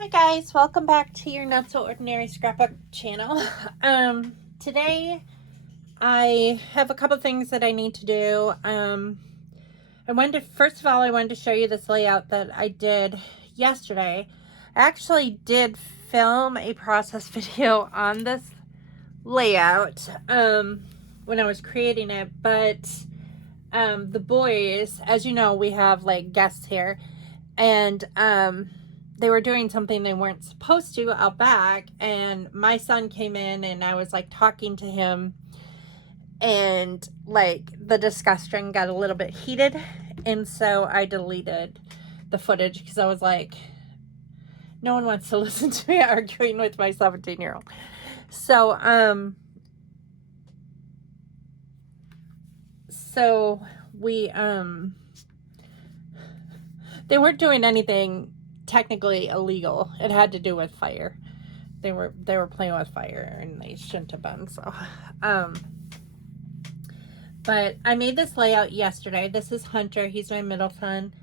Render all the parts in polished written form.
Hi guys, welcome back to your Not So Ordinary Scrapbook channel. Today I have a couple things that I need to do. First of all, I wanted to show you this layout that I did yesterday. I actually did film a process video on this layout when I was creating it, but the boys, as you know, we have like guests here, and they were doing something they weren't supposed to out back, and my son came in and I was like talking to him, and like the discussion got a little bit heated, and so I deleted the footage because I was like, no one wants to listen to me arguing with my 17-year-old. So we they weren't doing anything technically illegal. It had to do with fire. They were playing with fire and they shouldn't have been. So but I made this layout yesterday. This is Hunter. He's my middle son.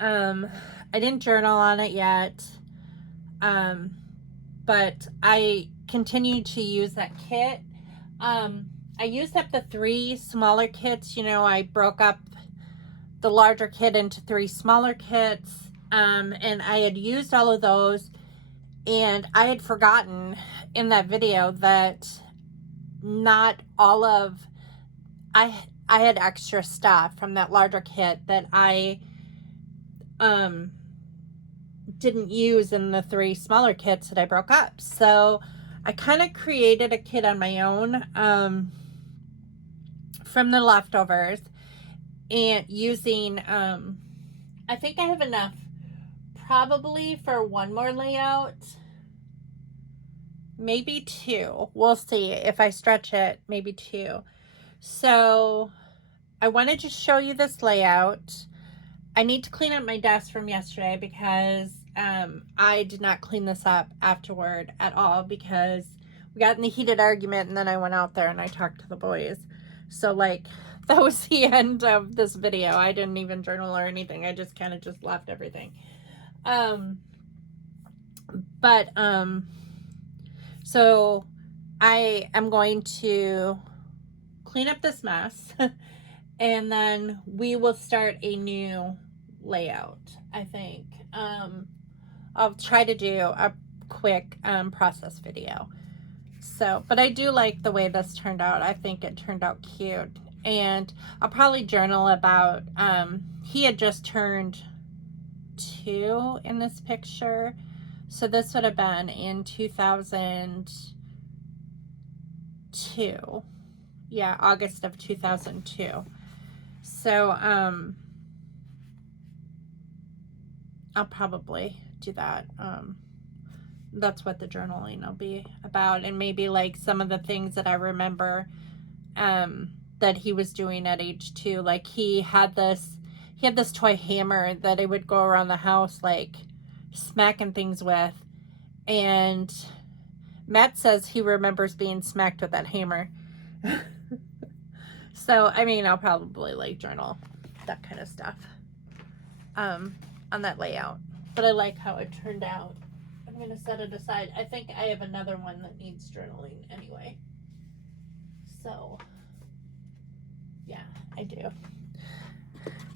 I didn't journal on it yet. But I continue to use that kit. I used up the 3 smaller kits. You know, I broke up the larger kit into 3 smaller kits. And I had used all of those, and I had forgotten in that video that not all of, I had extra stuff from that larger kit that I didn't use in the 3 smaller kits that I broke up. So I kind of created a kit on my own from the leftovers, and using I think I have enough probably for 1 more layout, maybe 2. We'll see if I stretch it, maybe 2. So I wanted to show you this layout. I need to clean up my desk from yesterday because I did not clean this up afterward at all, because we got in the heated argument and then I went out there and I talked to the boys. So like, that was the end of this video. I didn't even journal or anything. I just kind of just left everything. So I am going to clean up this mess and then we will start a new layout, I think. I'll try to do a quick process video. So, but I do like the way this turned out. I think it turned out cute. And I'll probably journal about, he had just turned 2 in this picture. So this would have been in 2002. Yeah, August of 2002. So, I'll probably do that. That's what the journaling will be about, and maybe like some of the things that I remember that he was doing at age 2. Like he had this toy hammer that he would go around the house like smacking things with, and Matt says he remembers being smacked with that hammer. So I mean, I'll probably like journal that kind of stuff on that layout, but I like how it turned out. I'm going to set it aside. I think I have another one that needs journaling anyway. So, yeah, I do.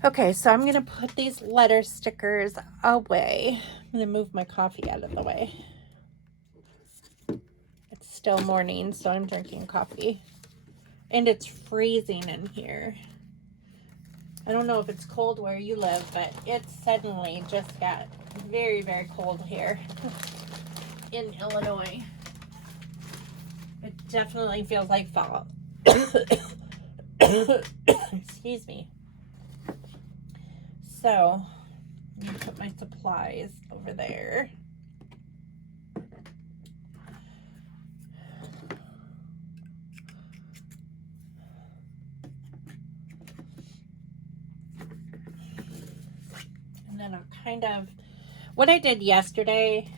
Okay, so I'm going to put these letter stickers away. I'm going to move my coffee out of the way. It's still morning, so I'm drinking coffee. And it's freezing in here. I don't know if it's cold where you live, but it suddenly just got very, very cold here in Illinois. It definitely feels like fall. Excuse me. So, I'm going to put my supplies over there. And then I'll kind of, what I did yesterday,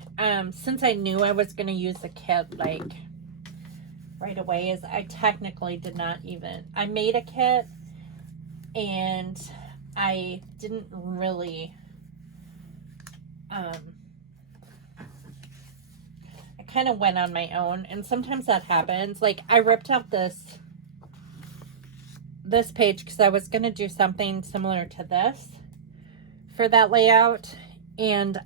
since I knew I was going to use the kit like right away, is I technically did not even, I made a kit and I didn't really kind of went on my own, and sometimes that happens. Like, I ripped out this page because I was going to do something similar to this for that layout, and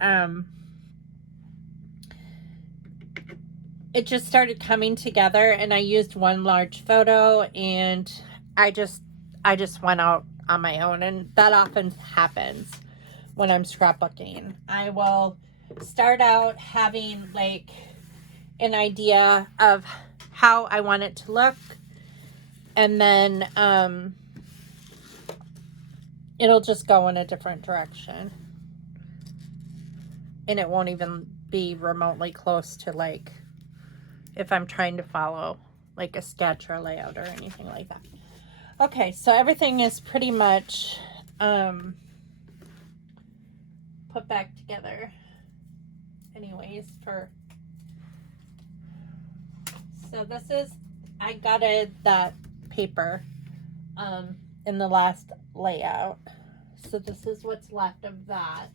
it just started coming together, and I used one large photo, and I just went out on my own, and that often happens when I'm scrapbooking. I will start out having like an idea of how I want it to look, and then it'll just go in a different direction, and it won't even be remotely close to like if I'm trying to follow like a sketch or a layout or anything like that. Okay, so everything is pretty much put back together anyways. So this is, I gutted that paper in the last layout, so this is what's left of that,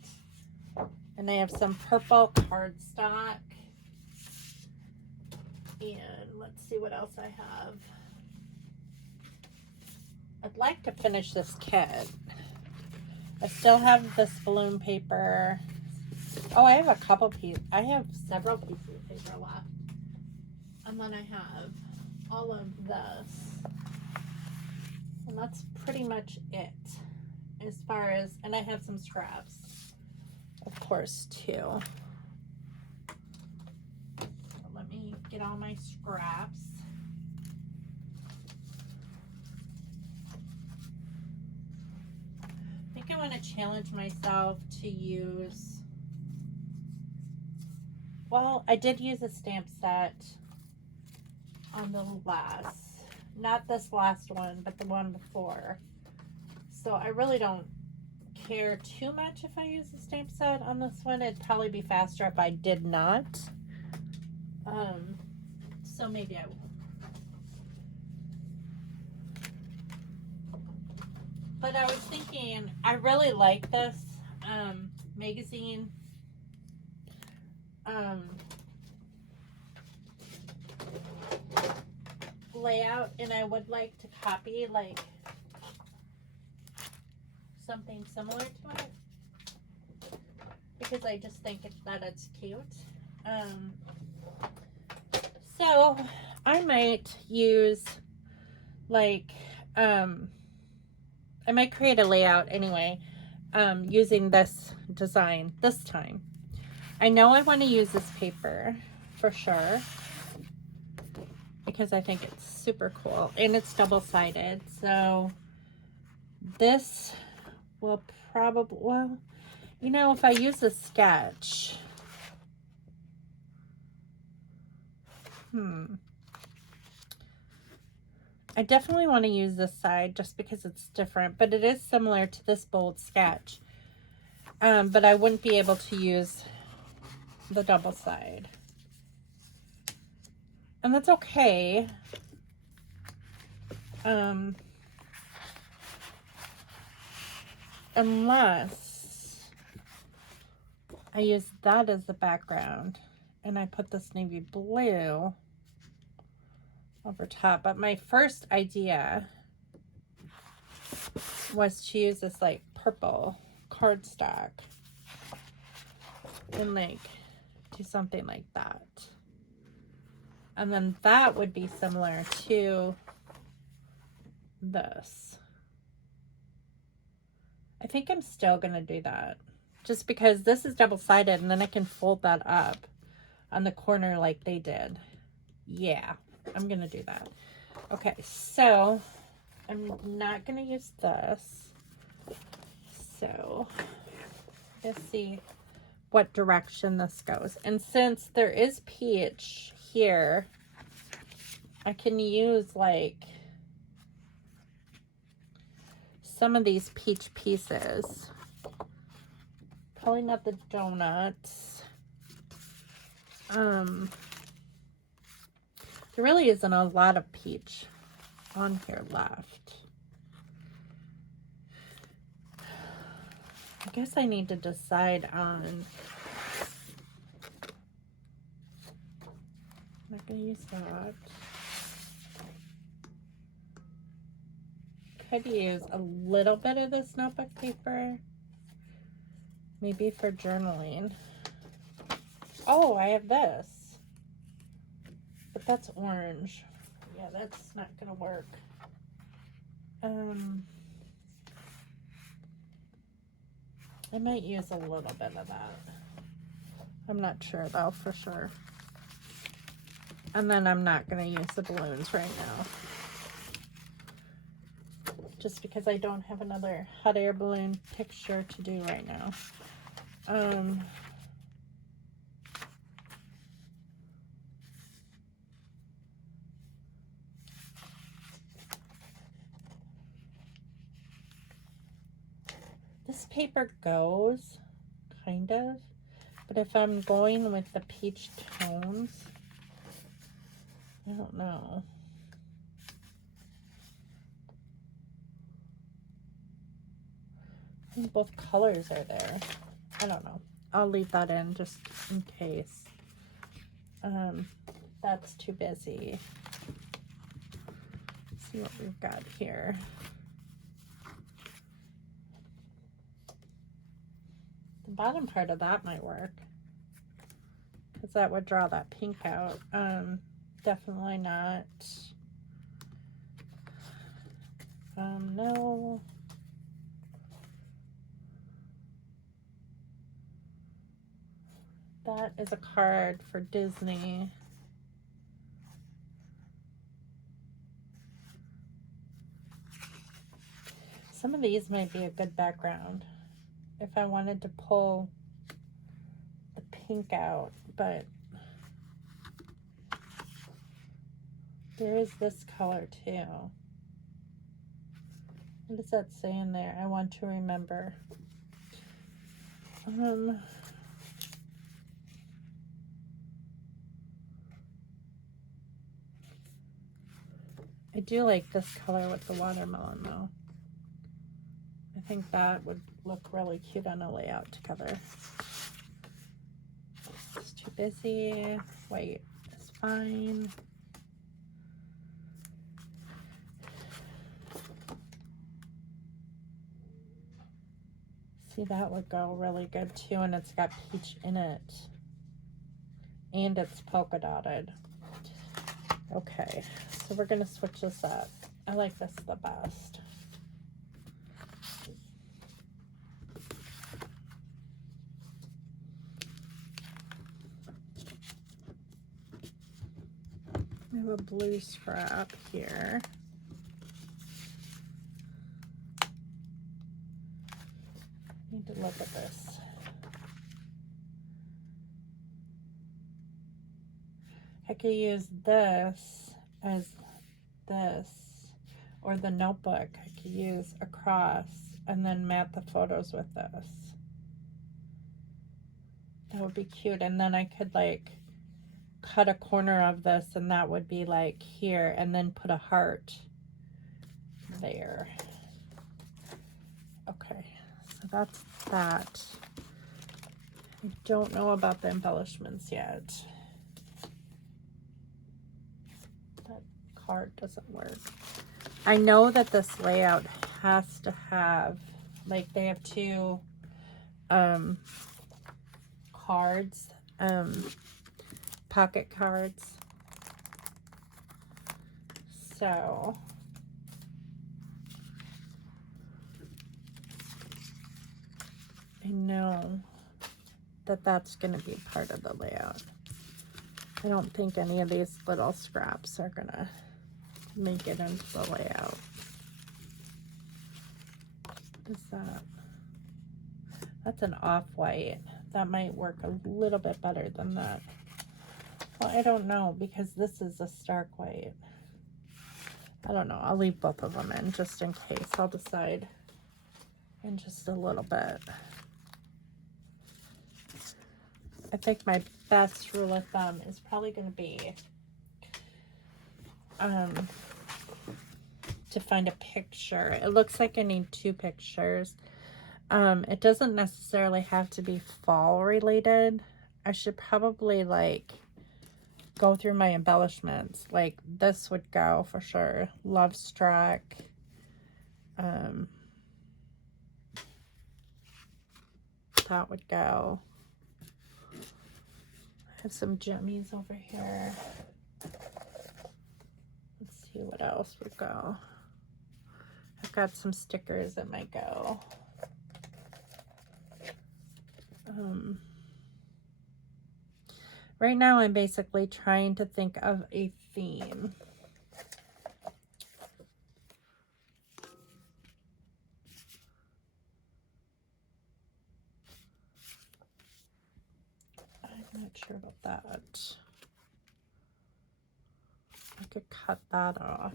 and I have some purple cardstock, and let's see what else I have. I'd like to finish this kit. I still have this balloon paper. Oh, I have a couple pieces. I have several pieces of paper left. And then I have all of this. And that's pretty much it. As far as, and I have some scraps, of course, too. So let me get all my scraps. I think I want to challenge myself to use, well, I did use a stamp set on the last, not this last one, but the one before. So I really don't care too much if I use a stamp set on this one. It'd probably be faster if I did not. So maybe I will. But I was thinking, I really like this magazine layout, and I would like to copy like something similar to it, because I just think that it's cute. So I might use like I might create a layout anyway, using this design this time. I know I want to use this paper for sure, because I think it's super cool, and it's double-sided. So this will probably, well, you know, if I use a sketch, I definitely want to use this side just because it's different, but it is similar to this bold sketch. But I wouldn't be able to use the double side. And that's okay. Unless I use that as the background and I put this navy blue over top. But my first idea was to use this like purple cardstock and like do something like that. And then that would be similar to this. I think I'm still going to do that, just because this is double-sided, and then I can fold that up on the corner like they did. Yeah, I'm going to do that. Okay, so I'm not going to use this. So let's see what direction this goes. And since there is peach here, I can use like some of these peach pieces. Probably not the donuts. There really isn't a lot of peach on here left. I guess I need to decide on not gonna use that. Could use a little bit of this notebook paper, maybe for journaling. Oh, I have this, but that's orange. Yeah, that's not gonna work. I might use a little bit of that. I'm not sure though, for sure. And then I'm not gonna use the balloons right now, just because I don't have another hot air balloon picture to do right now. This paper goes, kind of, but if I'm going with the peach tones, I don't know. I think both colors are there. I don't know. I'll leave that in just in case. That's too busy. Let's see what we've got here. The bottom part of that might work, because that would draw that pink out. Definitely not. No. That is a card for Disney. Some of these might be a good background if I wanted to pull the pink out, but there is this color too. What does that say in there? I want to remember. I do like this color with the watermelon though. I think that would look really cute on a layout together. It's too busy. White is fine. See, that would go really good too, and it's got peach in it. And it's polka dotted. Okay, so we're gonna switch this up. I like this the best. I have a blue scrap here. Need to look at this. I could use this as this, or the notebook I could use across and then mat the photos with this. That would be cute. And then I could like cut a corner of this and that would be like here, and then put a heart there. Okay, so that's that. I don't know about the embellishments yet. That card doesn't work. I know that this layout has to have, like, they have two cards, pocket cards. So I know that that's going to be part of the layout. I don't think any of these little scraps are going to make it into the layout. What is that? That's an off-white. That might work a little bit better than that. Well, I don't know, because this is a stark white. I don't know. I'll leave both of them in just in case. I'll decide in just a little bit. I think my best rule of thumb is probably going to be to find a picture. It looks like I need 2 pictures. It doesn't necessarily have to be fall related. I should probably like go through my embellishments. Like this would go for sure. Love Struck. That would go. I have some jummies over here. Let's see what else would go. I've got some stickers that might go. Right now I'm basically trying to think of a theme. I'm not sure about that. I could cut that off.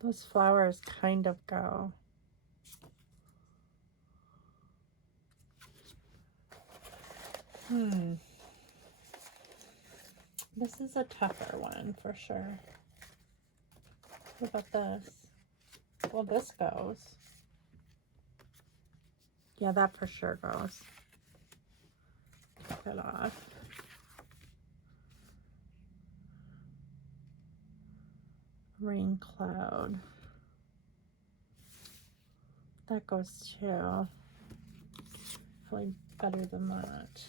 Those flowers kind of go. This is a tougher one for sure. What about this? Well, this goes. Yeah, that for sure goes. Cut it off. Rain cloud. That goes too. Probably better than that.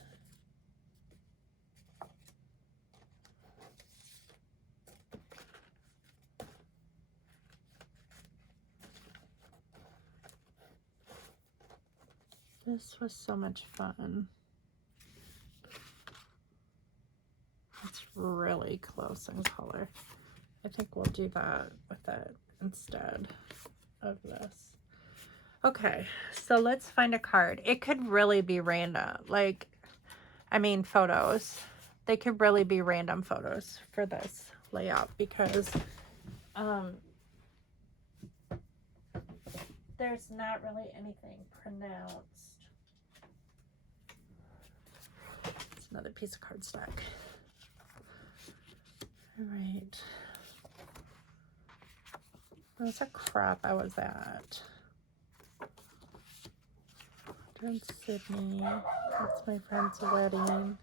This was so much fun. It's really close in color. I think we'll do that with it instead of this. Okay, so let's find a card. It could really be random. Like, I mean, photos. They could really be random photos for this layout because there's not really anything pronounced. It's another piece of cardstock. All right. That's a crap I was at. In Sydney. That's my friend's wedding.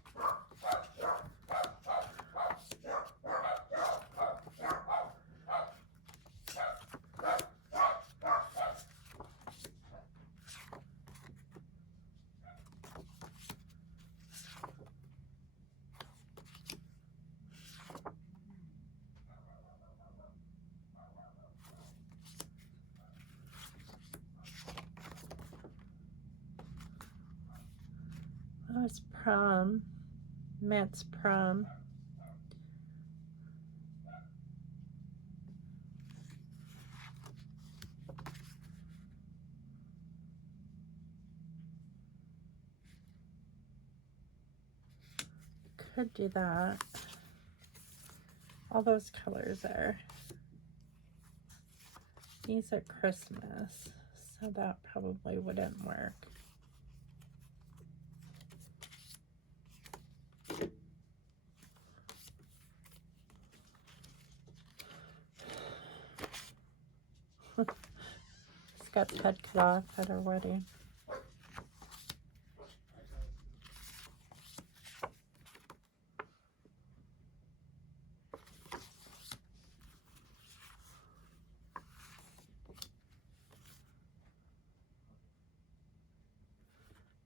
Oh, it's prom. Matt's prom. Could do that. All those colors are. These are Christmas, so that probably wouldn't work. Scott's head cut off at our wedding.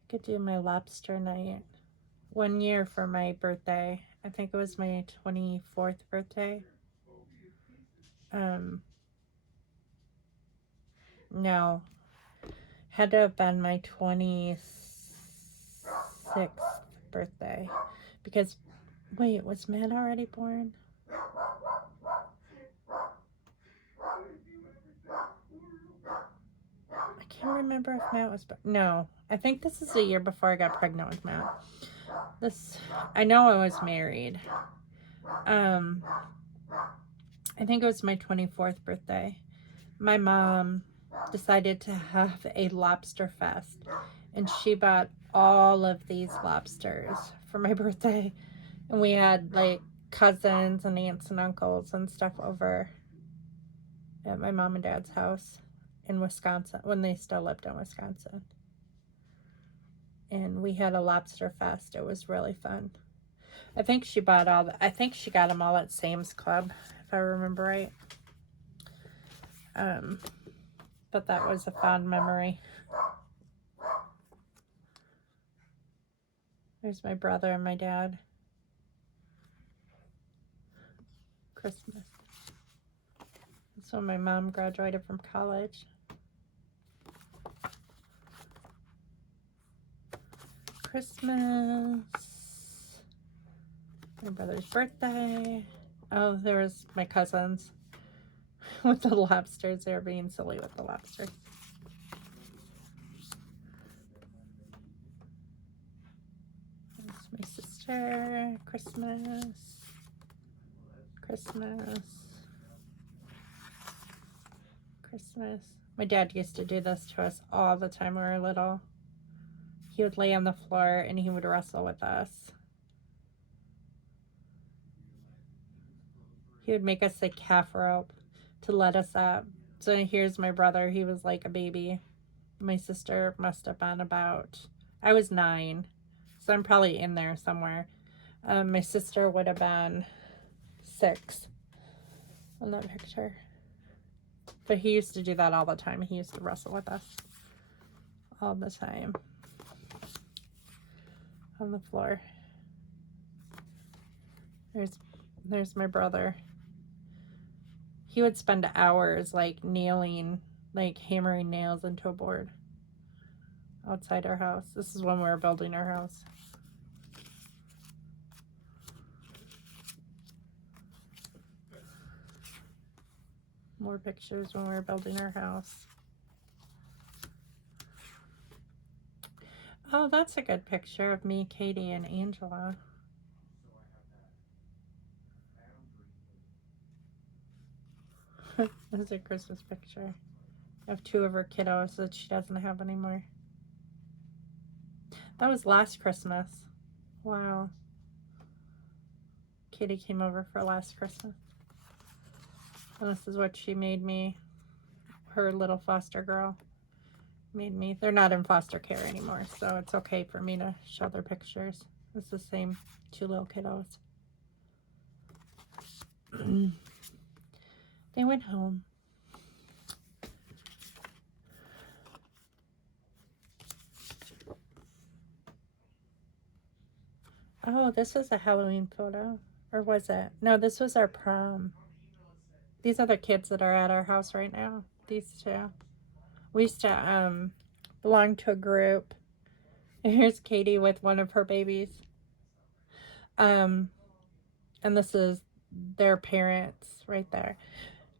Could do my lobster night. 1 year for my birthday. I think it was my 24th birthday. No. Had to have been my 26th birthday. Because, wait, was Matt already born? I can't remember if Matt was born. No. I think this is the year before I got pregnant with Matt. I know I was married. I think it was my 24th birthday. My mom decided to have a lobster fest, and she bought all of these lobsters for my birthday, and we had like cousins and aunts and uncles and stuff over at my mom and dad's house in Wisconsin when they still lived in Wisconsin. And we had a lobster fest. It was really fun. I think she got them all at Sam's Club, if I remember right. But that was a fond memory. There's my brother and my dad. Christmas. That's when my mom graduated from college. Christmas. My brother's birthday. Oh, there was my cousins with the lobsters. They were being silly with the lobsters. There's my sister. Christmas. Christmas. Christmas. My dad used to do this to us all the time when we were little. He would lay on the floor and he would wrestle with us. He would make us a calf rope to let us up. So here's my brother. He was like a baby. My sister must have been I was 9. So I'm probably in there somewhere. My sister would have been 6 on that picture. But he used to do that all the time. He used to wrestle with us all the time on the floor. There's my brother. He would spend hours like nailing, like hammering nails into a board outside our house. This is when we were building our house. More pictures when we were building our house. Oh, that's a good picture of me, Katie, and Angela. That's a Christmas picture of 2 of her kiddos that she doesn't have anymore. That was last Christmas. Wow. Katie came over for last Christmas. And this is what she made me. Her little foster girl made me. They're not in foster care anymore, so it's okay for me to show their pictures. It's the same 2 little kiddos. They went home. Oh, this was a Halloween photo. Or was it? No, this was our prom. These are the kids that are at our house right now. These 2. We used to belong to a group. Here's Katie with one of her babies. And this is their parents right there.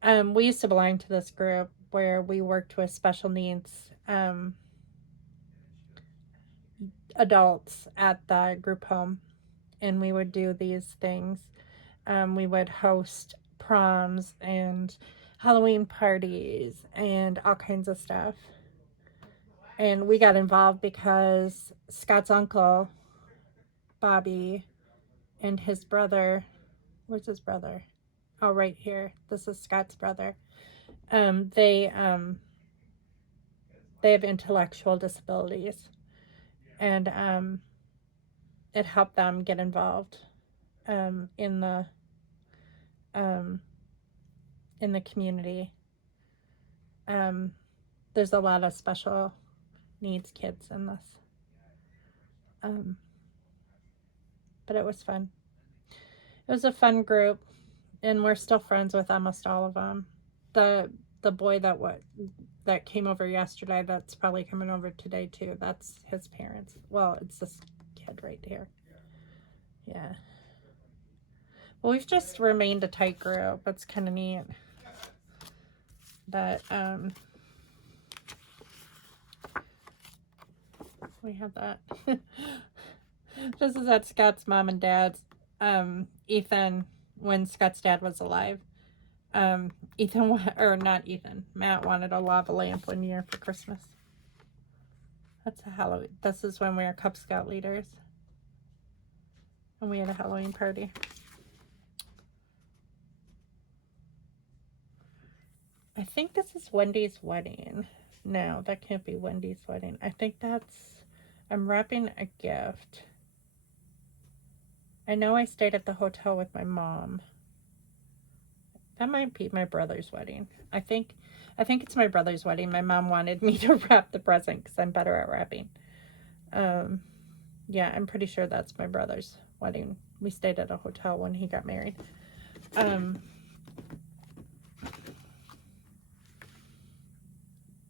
We used to belong to this group where we worked with special needs adults at the group home. And we would do these things. We would host proms and Halloween parties and all kinds of stuff. And we got involved because Scott's uncle, Bobby, and his brother, where's his brother? Oh, right here. This is Scott's brother. They have intellectual disabilities. And it helped them get involved in the community. There's a lot of special needs kids in this. But it was fun. It was a fun group, and we're still friends with almost all of them. The boy that came over yesterday, that's probably coming over today too. That's his parents. Well, it's this kid right here. Yeah. Well, we've just remained a tight group. It's kind of neat. But we have that. This is at Scott's mom and dad's. Ethan, when Scott's dad was alive. Matt wanted a lava lamp one year for Christmas. That's a Halloween. This is when we were Cub Scout leaders. And we had a Halloween party. I think this is Wendy's wedding. No, that can't be Wendy's wedding. I think that's, I'm wrapping a gift. I know I stayed at the hotel with my mom. That might be my brother's wedding. I think it's my brother's wedding. My mom wanted me to wrap the present because I'm better at wrapping. Yeah, I'm pretty sure that's my brother's wedding. We stayed at a hotel when he got married.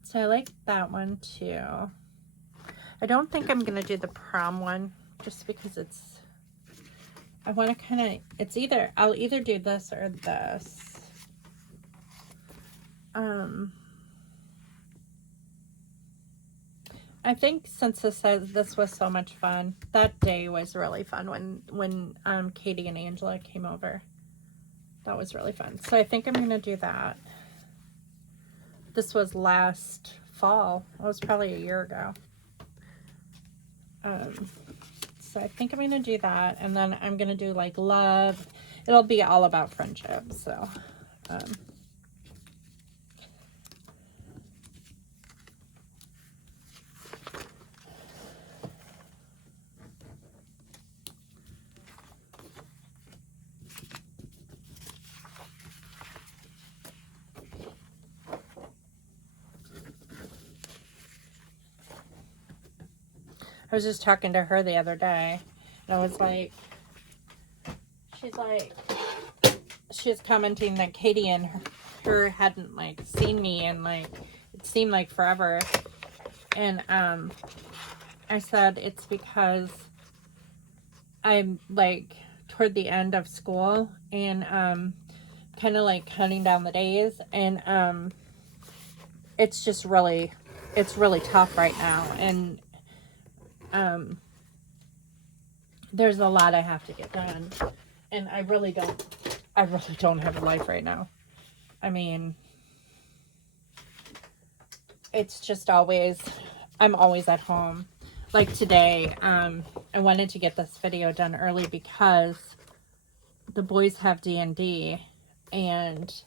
So I like that one too. I don't think I'm gonna do the prom one just because it's, I want to kind of, it's either, I'll either do this or this. I think since this was so much fun, that day was really fun when Katie and Angela came over. That was really fun. So I think I'm gonna do that. This was last fall. It was probably a year ago. So I think I'm gonna do that, and then I'm gonna do like love. It'll be all about friendship. So. I was just talking to her the other day, and I was like, she was commenting that Katie and her hadn't like seen me, and like it seemed like forever. And I said it's because I'm like toward the end of school and kind of like cutting down the days, and it's just really, it's really tough right now, and there's a lot I have to get done, and I really don't have a life right now. I mean, it's just always, I'm always at home. Like today, I wanted to get this video done early because the boys have D&D, and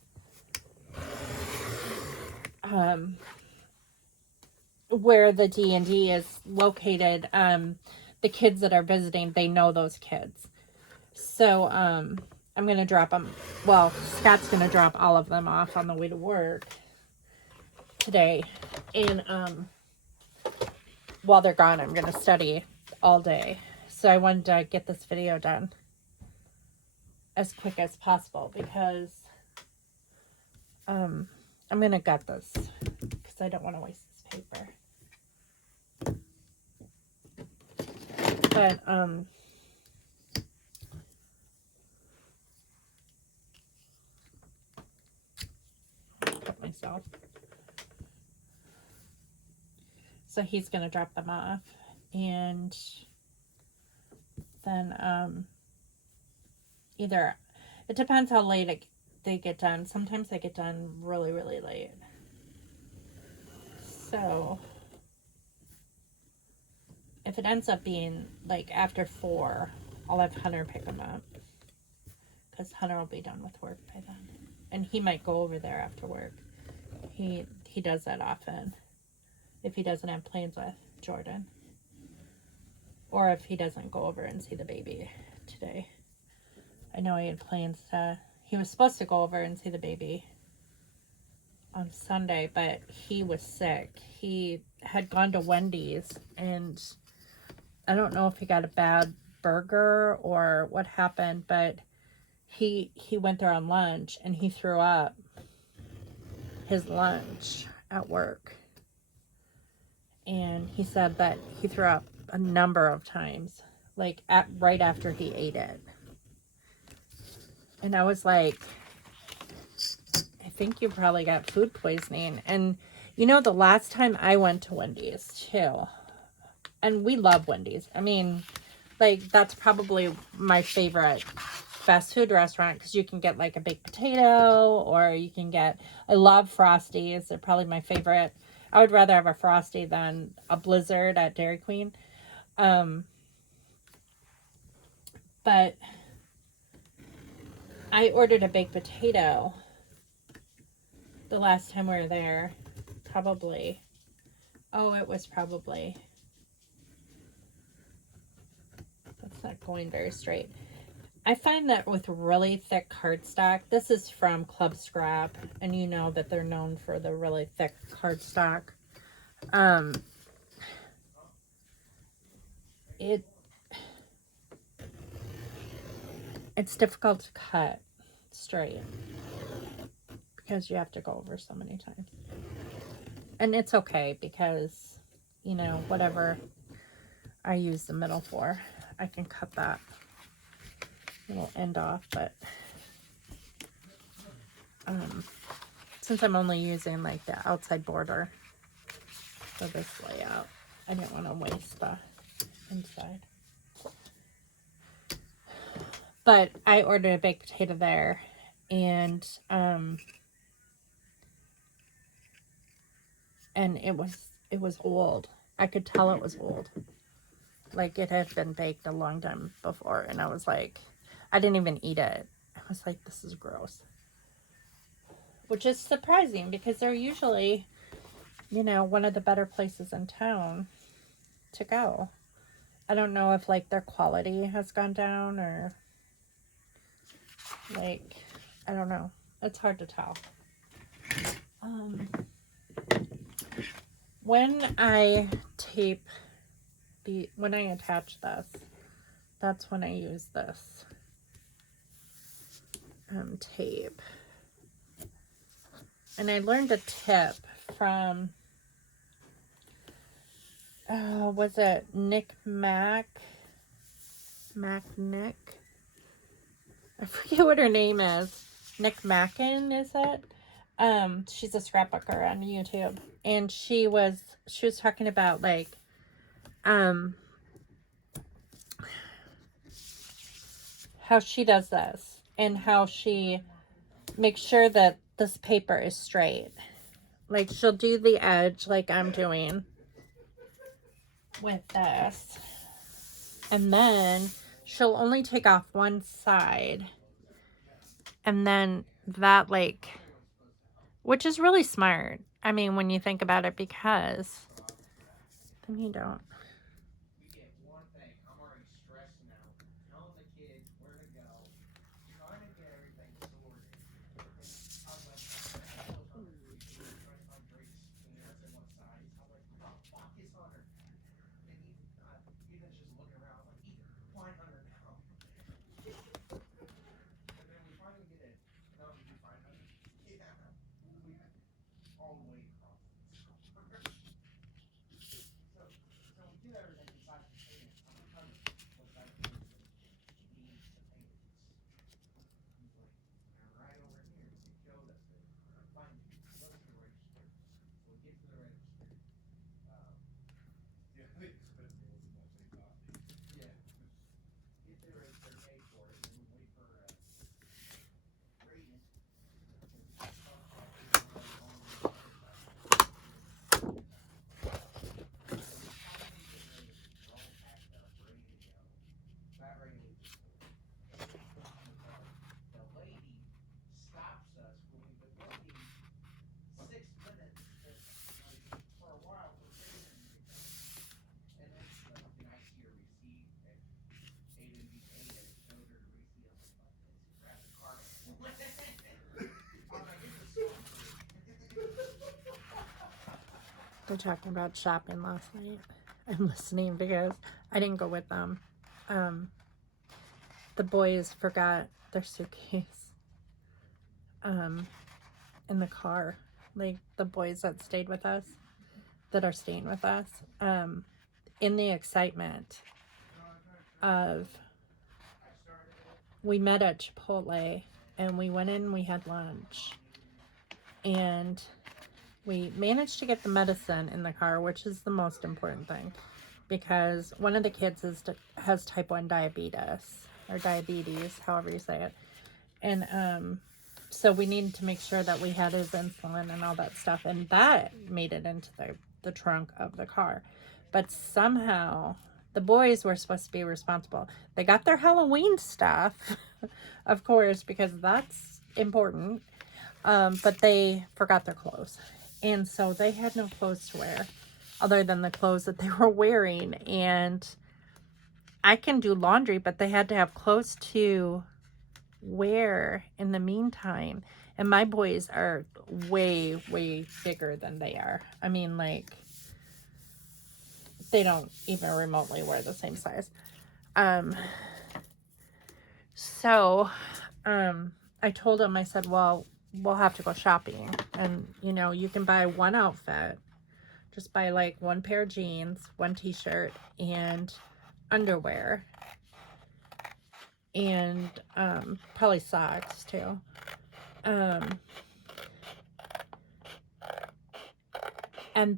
where the D&D is located, the kids that are visiting, they know those kids. So I'm going to drop them. Well, Scott's going to drop all of them off on the way to work today. And while they're gone, I'm going to study all day. So I wanted to get this video done as quick as possible because I'm going to gut this because I don't want to waste this paper. But cut myself. So he's gonna drop them off, and then either, it depends how late they get done. Sometimes they get done really, really late. So if it ends up being like after 4, I'll have Hunter pick them up because Hunter will be done with work by then, and he might go over there after work. He does that often if he doesn't have plans with Jordan, or if he doesn't go over and see the baby today. I know he had plans to, he was supposed to go over and see the baby on Sunday, but he was sick. He had gone to Wendy's, and I don't know if he got a bad burger or what happened, but he went there on lunch and he threw up his lunch at work. And he said that he threw up a number of times, like right after he ate it. And I was like, I think you probably got food poisoning. And you know, the last time I went to Wendy's too, and we love Wendy's. I mean, like, that's probably my favorite fast food restaurant because you can get like a baked potato, or you can get, I love Frosties. They're probably my favorite. I would rather have a Frosty than a Blizzard at Dairy Queen. But I ordered a baked potato the last time we were there. Probably. Oh, it was probably. That's not going very straight. I find that with really thick cardstock, this is from Club Scrap, and you know that they're known for the really thick cardstock. It's difficult to cut straight because you have to go over so many times. And it's okay because, you know, whatever I use the middle for, I can cut that little end off, but since I'm only using like the outside border for this layout, I didn't want to waste the inside. But I ordered a baked potato there, and it was old. I could tell it was old. Like it had been baked a long time before, and I was like, I didn't even eat it. I was like, this is gross. Which is surprising because they're usually, you know, one of the better places in town to go. I don't know if like their quality has gone down or like, I don't know. It's hard to tell. When I attach this, that's when I use this tape. And I learned a tip from, was it Nick? I forget what her name is. Nick Mackin, is it? She's a scrapbooker on YouTube. And she was talking about like, how she does this and how she makes sure that this paper is straight. Like she'll do the edge like I'm doing with this, and then she'll only take off one side, and then that, like, which is really smart. I mean, when you think about it, because then you don't. They're talking about shopping last night. I'm listening because I didn't go with them. The boys forgot their suitcase in the car. Like the boys that stayed with us, that are staying with us, in the excitement of, we met at Chipotle and we went in, we had lunch, and we managed to get the medicine in the car, which is the most important thing, because one of the kids has type 1 diabetes, or diabetes, however you say it. And so we needed to make sure that we had his insulin and all that stuff, and that made it into the trunk of the car. But somehow the boys were supposed to be responsible. They got their Halloween stuff, of course, because that's important. But they forgot their clothes. And so they had no clothes to wear other than the clothes that they were wearing. And I can do laundry, but they had to have clothes to wear in the meantime. And my boys are way, way bigger than they are. I mean, like, they don't even remotely wear the same size. So, I told them, I said, well, we'll have to go shopping. And, you know, you can buy one outfit. Just buy like one pair of jeans, one t-shirt, and underwear. And, probably socks too. And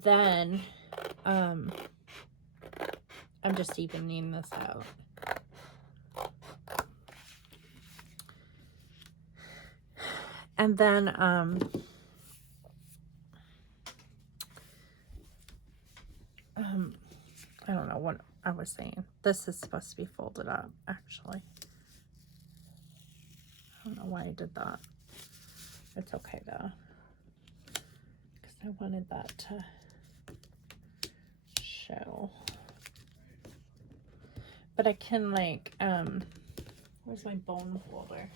then, I'm just evening this out. And then, I don't know what I was saying. This is supposed to be folded up, actually. I don't know why I did that. It's okay, though. Because I wanted that to show. But I can, like, where's my bone folder?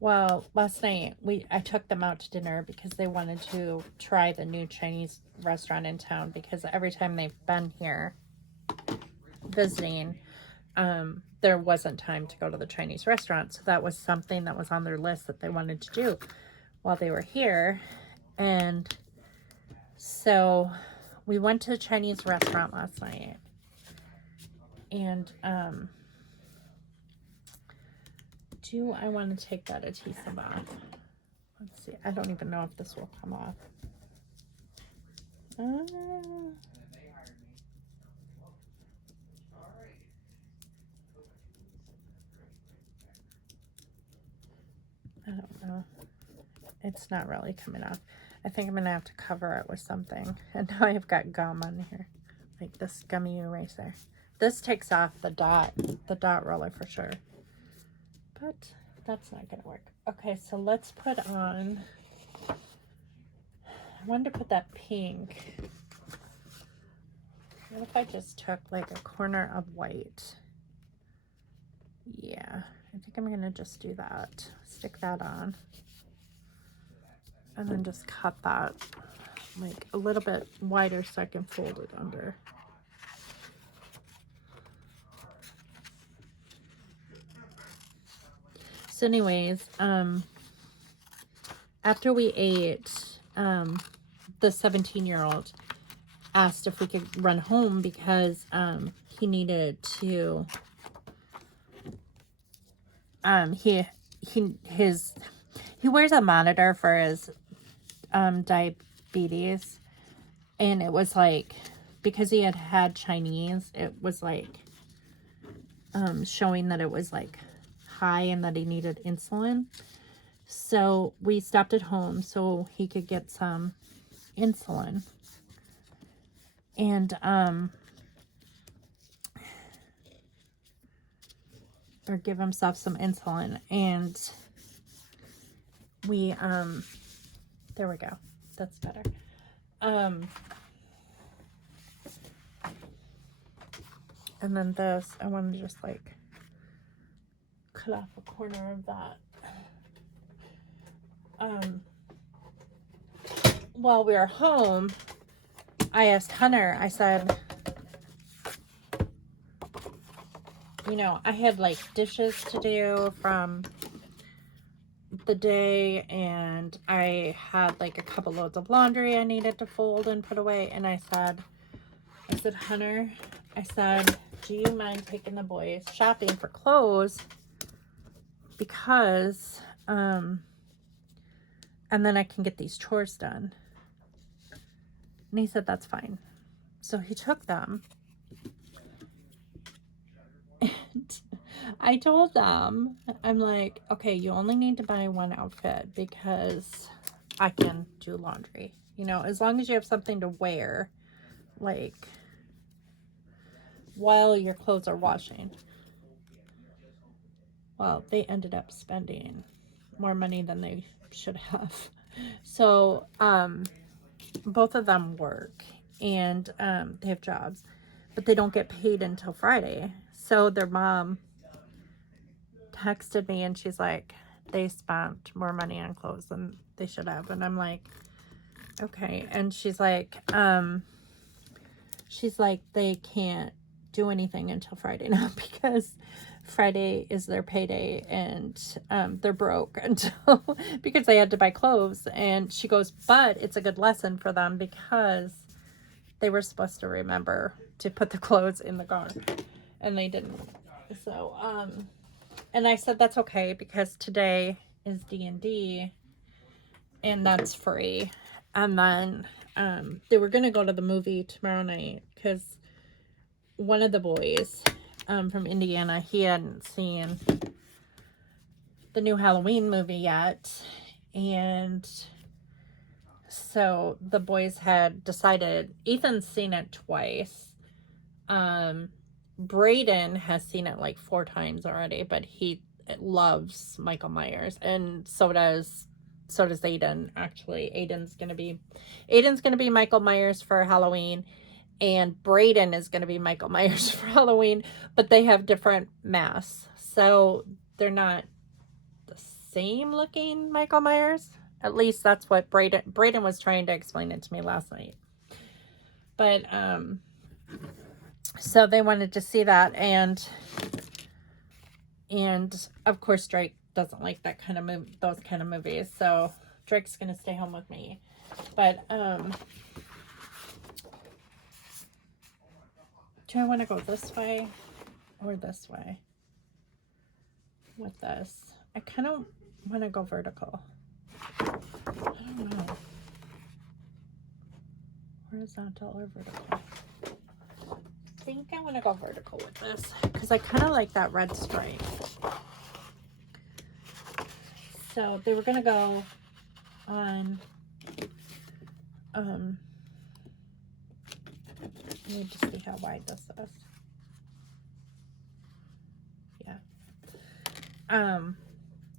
Well, last night I took them out to dinner because they wanted to try the new Chinese restaurant in town, because every time they've been here visiting, there wasn't time to go to the Chinese restaurant. So that was something that was on their list that they wanted to do while they were here. And so we went to the Chinese restaurant last night. And do I want to take that adhesive off? Let's see. I don't even know if this will come off. I don't know. It's not really coming off. I think I'm going to have to cover it with something. And now I've got gum on here. Like this gummy eraser. This takes off the dot roller for sure. But that's not going to work. Okay, so let's put on... I wanted to put that pink. What if I just took like a corner of white? Yeah, I think I'm going to just do that. Stick that on. And then just cut that like a little bit wider so I can fold it under. So anyways, after we ate, the 17-year-old asked if we could run home because he needed to he wears a monitor for his diabetes, and it was like, because he had Chinese, it was like showing that it was like high and that he needed insulin. So we stopped at home so he could get some insulin. And or give himself some insulin. And we there we go. That's better. And then this, I want to just like cut off a corner of that. While we were home, I asked Hunter, I said, you know, I had like dishes to do from the day, and I had like a couple loads of laundry I needed to fold and put away. And I said, Hunter, I said, do you mind taking the boys shopping for clothes? Because, and then I can get these chores done. And he said, that's fine. So he took them. And I told them, I'm like, okay, you only need to buy one outfit because I can do laundry. You know, as long as you have something to wear, like, while your clothes are washing. well, they ended up spending more money than they should have. So, both of them work and they have jobs, but they don't get paid until Friday. So their mom texted me and she's like, they spent more money on clothes than they should have. And I'm like, okay. And she's like, they can't do anything until Friday now because Friday is their payday and they're broke until because they had to buy clothes. And she goes, but it's a good lesson for them because they were supposed to remember to put the clothes in the car and they didn't. So and I said that's okay because today is D&D and that's free. And then they were gonna go to the movie tomorrow night because one of the boys from Indiana, he hadn't seen the new Halloween movie yet, and so the boys had decided, Ethan's seen it twice. Braden has seen it like 4 times already, but he loves Michael Myers, and so does Aiden. Actually, Aiden's gonna be Michael Myers for Halloween, and Braden is gonna be Michael Myers for Halloween, but they have different masks, so they're not the same looking Michael Myers. At least that's what Braden was trying to explain it to me last night. But so they wanted to see that, and of course Drake doesn't like those kind of movies, so Drake's gonna stay home with me. But do I want to go this way or this way with this? I kind of want to go vertical. I don't know. Horizontal or vertical? I think I want to go vertical with this because I kind of like that red stripe. So they were going to go on, let me just see how wide this is. Yeah.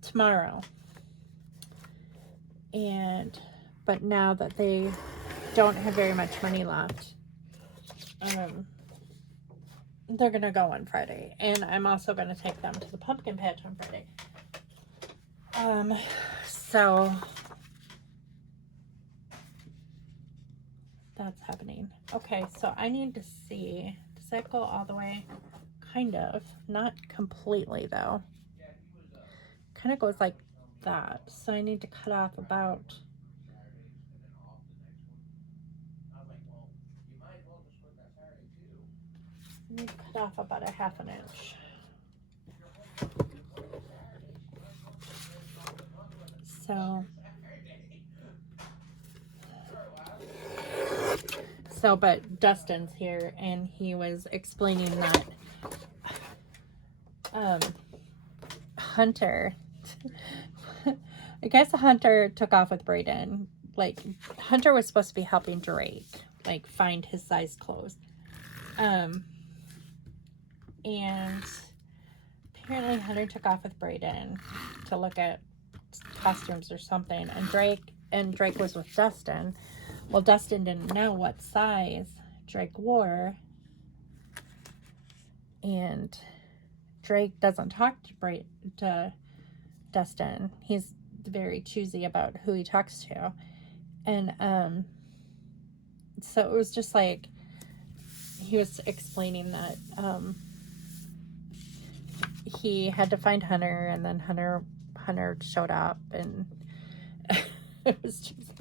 Tomorrow. But now that they don't have very much money left, they're gonna go on Friday, and I'm also gonna take them to the pumpkin patch on Friday. So that's happening. Okay, so I need to see, does that go all the way? Kind of, not completely though. Kind of goes like that, so I need to cut off about cut off about a 1/2 inch. But Dustin's here, and he was explaining that Hunter, I guess Hunter took off with Braden. Like, Hunter was supposed to be helping Drake, like, find his size clothes. And apparently Hunter took off with Braden to look at costumes or something, and Drake was with Dustin. Well, Dustin didn't know what size Drake wore, and Drake doesn't talk to Dustin. He's very choosy about who he talks to, and so it was just like he was explaining that he had to find Hunter, and then Hunter showed up, and it was just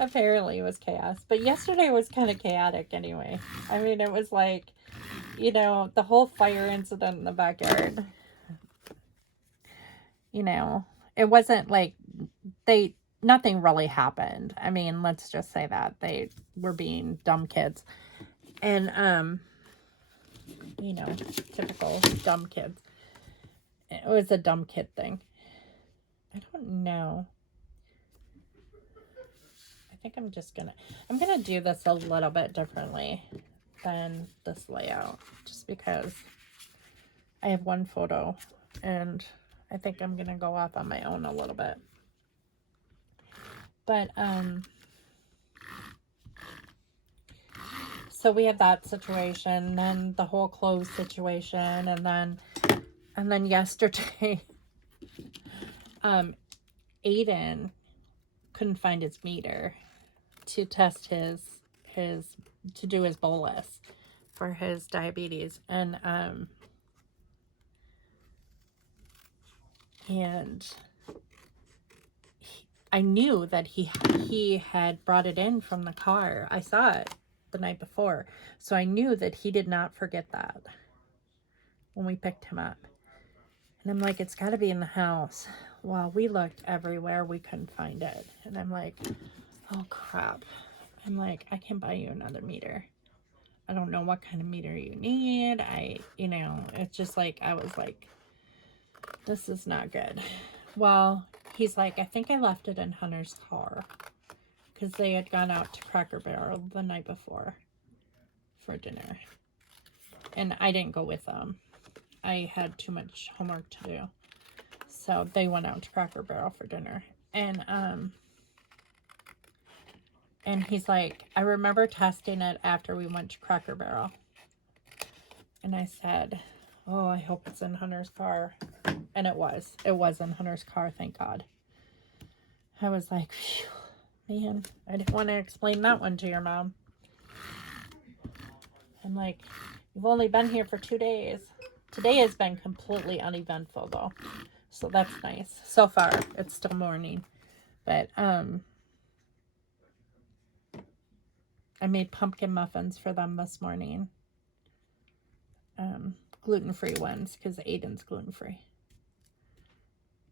apparently it was chaos. But yesterday was kind of chaotic anyway. I mean, it was like, you know, the whole fire incident in the backyard. You know, it wasn't like nothing really happened. I mean, let's just say that they were being dumb kids. And you know, typical dumb kids. It was a dumb kid thing. I don't know. I think I'm gonna do this a little bit differently than this layout, just because I have one photo and I think I'm gonna go off on my own a little bit. But so we have that situation, then the whole clothes situation, and then yesterday, Aiden couldn't find his meter to test his to do his bolus for his diabetes, and I knew that he had brought it in from the car. I saw it the night before, so I knew that he did not forget that when we picked him up. And I'm like, it's got to be in the house. Well, we looked everywhere, we couldn't find it, and I'm like, oh crap. I'm like, I can buy you another meter. I don't know what kind of meter you need. It's just like, I was like, this is not good. Well, he's like, I think I left it in Hunter's car, because they had gone out to Cracker Barrel the night before for dinner. And I didn't go with them. I had too much homework to do. So they went out to Cracker Barrel for dinner. And he's like, I remember testing it after we went to Cracker Barrel. And I said, oh, I hope it's in Hunter's car. And it was. It was in Hunter's car, thank God. I was like, phew, man, I didn't want to explain that one to your mom. I'm like, you've only been here for 2 days. Today has been completely uneventful, though. So that's nice. So far, it's still morning. But, I made pumpkin muffins for them this morning. Gluten-free ones, because Aiden's gluten-free.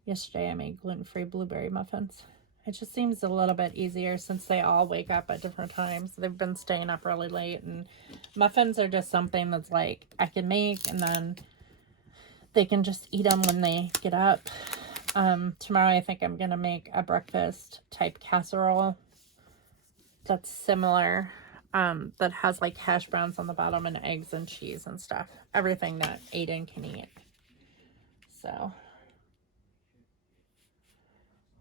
Yesterday I made gluten-free blueberry muffins. It just seems a little bit easier since they all wake up at different times. They've been staying up really late, and muffins are just something that's like, I can make, and then they can just eat them when they get up. Tomorrow I think I'm going to make a breakfast type casserole that's similar, that has like hash browns on the bottom and eggs and cheese and stuff. Everything that Aiden can eat. So,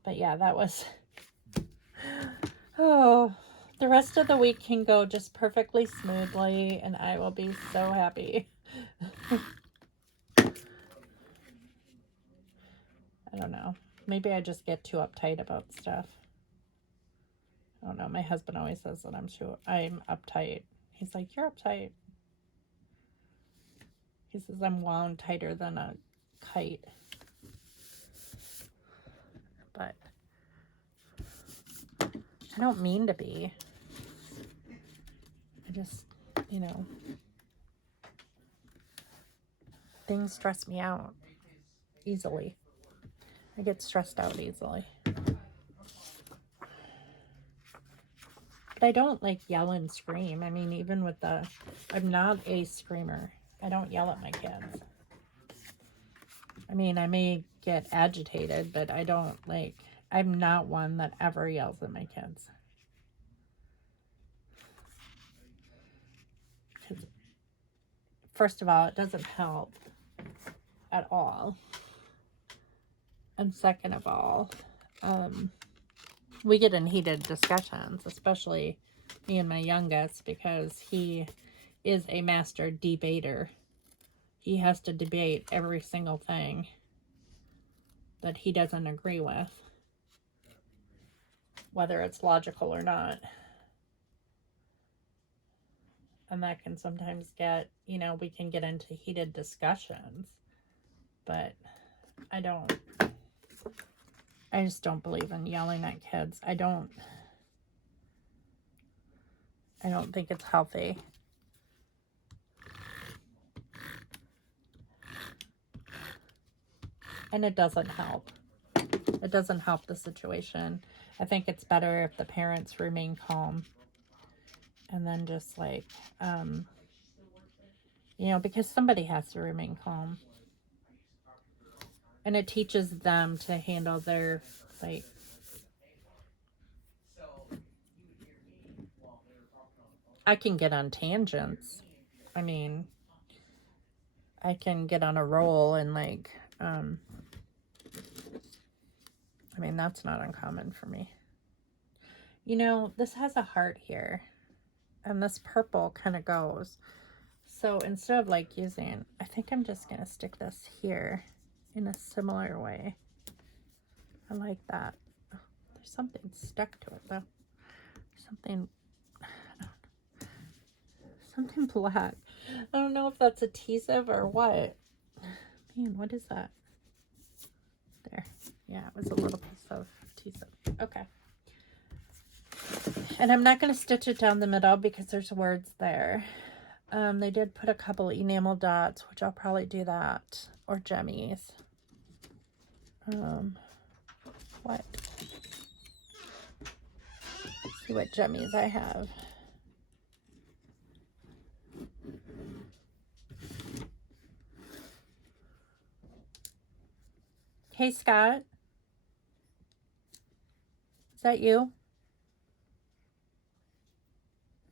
but yeah, that was, oh, the rest of the week can go just perfectly smoothly, and I will be so happy. I don't know. Maybe I just get too uptight about stuff. I don't know. My husband always says that I'm uptight. He's like, you're uptight. He says I'm wound tighter than a kite. But I don't mean to be. I just, things stress me out easily. I get stressed out easily. But I don't like yell and scream. I mean, even with I'm not a screamer. I don't yell at my kids. I mean, I may get agitated, but I'm not one that ever yells at my kids. Because, first of all, it doesn't help at all. And second of all, we get in heated discussions, especially me and my youngest, because he is a master debater. He has to debate every single thing that he doesn't agree with, whether it's logical or not. And that can sometimes get, we can get into heated discussions. But I just don't believe in yelling at kids. I don't think it's healthy. And it doesn't help. It doesn't help the situation. I think it's better if the parents remain calm. And then just because somebody has to remain calm. And it teaches them to handle their, I can get on tangents. I mean, I can get on a roll and I mean, that's not uncommon for me. You know, this has a heart here, and this purple kind of goes. So instead of like using, I think I'm just going to stick this here in a similar way. I like that. Oh, there's something stuck to it though. Something black. I don't know if that's adhesive or what. Man, what is that? There. Yeah, it was a little piece of adhesive. Okay. And I'm not going to stitch it down the middle because there's words there. They did put a couple enamel dots, which I'll probably do that. Or jemmies. What? Let's see what jemmies I have. Hey, Scott. Is that you?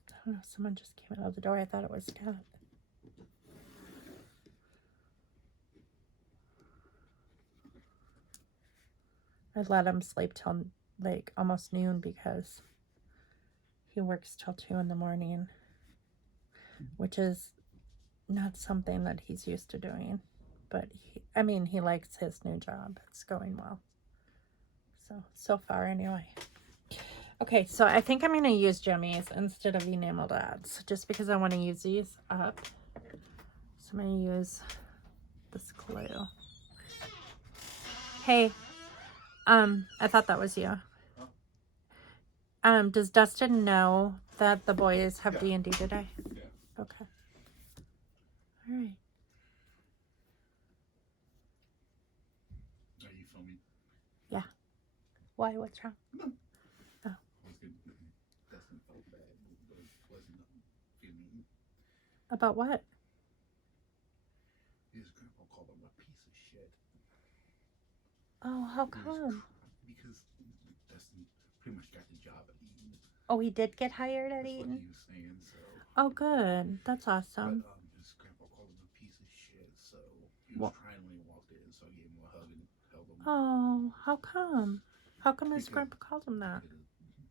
I don't know. Someone just came out of the door. I thought it was Scott. I let him sleep till like almost noon because he works till 2 in the morning, which is not something that he's used to doing. But he likes his new job. It's going well. So far anyway. Okay, so I think I'm going to use jemmies instead of enamel dots just because I want to use these up. So I'm going to use this glue. Hey, I thought that was you. Does Dustin know that the boys have D&D today? Yeah. Okay. All right. Are you filming? Yeah. Why? What's wrong? No. Oh. Dustin felt bad. Wasn't filming. About what? His grandpa called him a piece of shit. Oh, how come? Because Dustin pretty much got the job at Eaton. Oh, he did get hired at That's Eaton? what he was saying, so. Oh, good. That's awesome. But his grandpa called him a piece of shit, so he was crying when he walked in, so I gave him a hug and held him. Oh, how come? How come his grandpa called him that?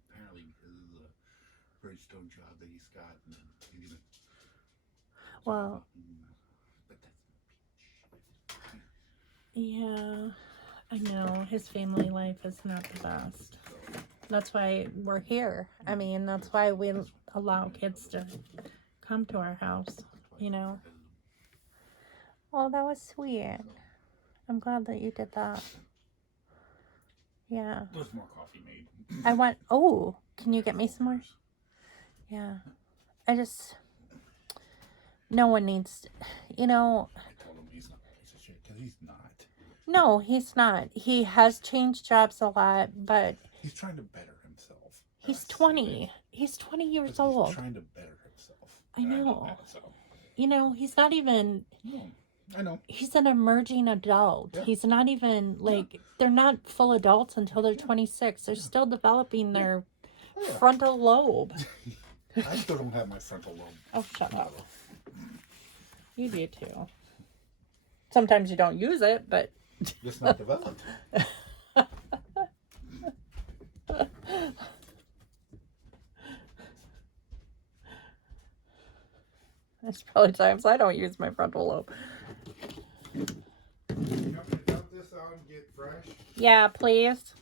Apparently because of the Bridgestone job that he's got. And he's gonna, Well, but that's yeah, I know. His family life is not the best. That's why we're here. I mean, that's why we allow kids to come to our house, you know. Oh, that was sweet. I'm glad that you did that. Yeah. There's more coffee made. Oh, can you get me some more? Yeah. No one needs, you know. I told him he's not a piece of shit, because he's not. No, he's not. He has changed jobs a lot, but. He's trying to better himself. He's 20. He's 20 years old. He's trying to better himself. I know. So. You know, he's not even. No, I know. He's an emerging adult. Yeah. He's not even like they're not full adults until they're 26. They're still developing their frontal lobe. I still don't have my frontal lobe. Oh, shut up. You do too. Sometimes you don't use it, but it's not developed. There's probably times I don't use my frontal lobe. You want me to dump this out and get fresh? Yeah, please.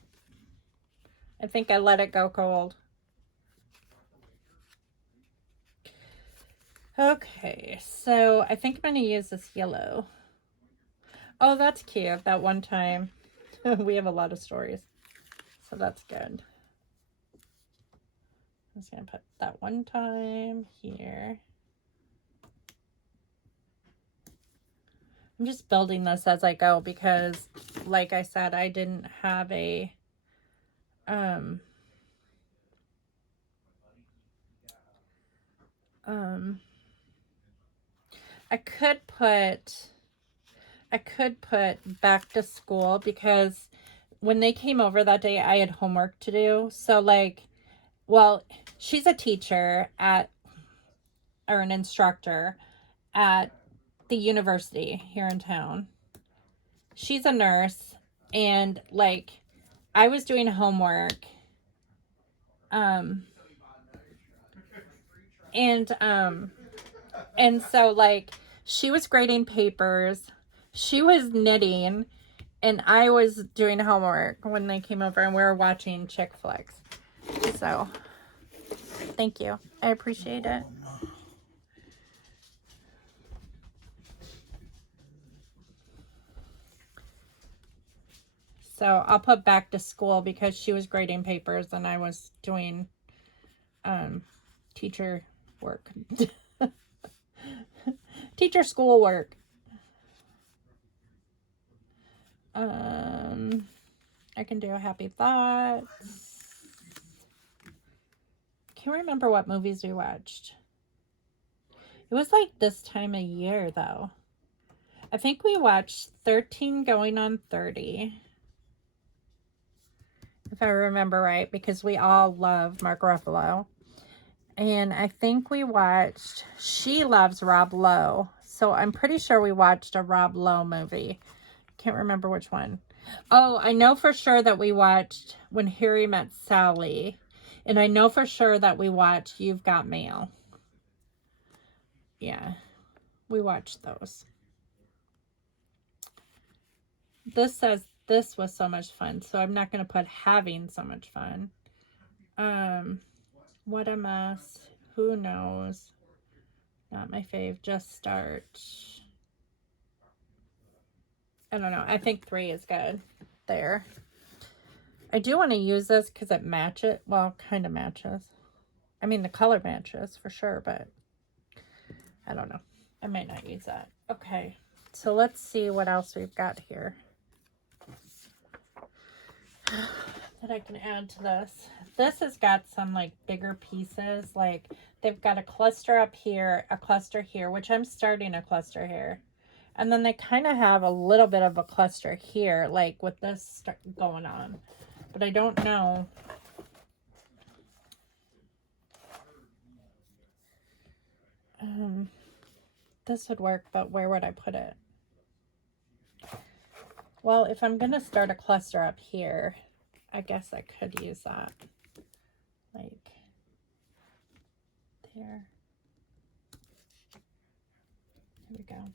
I think I let it go cold. Okay, so I think I'm going to use this yellow. Oh, that's cute. That one time. We have a lot of stories. So that's good. I'm just going to put that one time here. I'm just building this as I go because, like I said, I didn't have a, I could put back to school because when they came over that day, I had homework to do. So like, well, she's a teacher or an instructor at the university here in town. she's a nurse, and like I was doing homework, um and so like she was grading papers, she was knitting, and I was doing homework when they came over, and we were watching chick flicks. So thank you, I appreciate it. So I'll put back to school because she was grading papers and I was doing teacher work. Teacher school work. I can do a happy thoughts. Can't remember what movies we watched. It was like this time of year though. I think we watched 13 Going on 30. If I remember right, because we all love Mark Ruffalo. And I think we watched, she loves Rob Lowe. So I'm pretty sure we watched a Rob Lowe movie. Can't remember which one. Oh, I know for sure that we watched When Harry Met Sally. And I know for sure that we watched You've Got Mail. Yeah, we watched those. This says this was so much fun. So I'm not going to put having so much fun. What a mess. Who knows? Not my fave. Just start. I don't know. I think 3 is good. There. I do want to use this because it matches. Well, kind of matches. I mean, the color matches for sure, but I don't know. I might not use that. Okay. So let's see what else we've got here that I can add to this. This has got some like bigger pieces. Like they've got a cluster up here, a cluster here, which I'm starting a cluster here. And then they kind of have a little bit of a cluster here, like with this going on. But I don't know. This would work, but where would I put it? Well, if I'm going to start a cluster up here, I guess I could use that. Like there. There we go.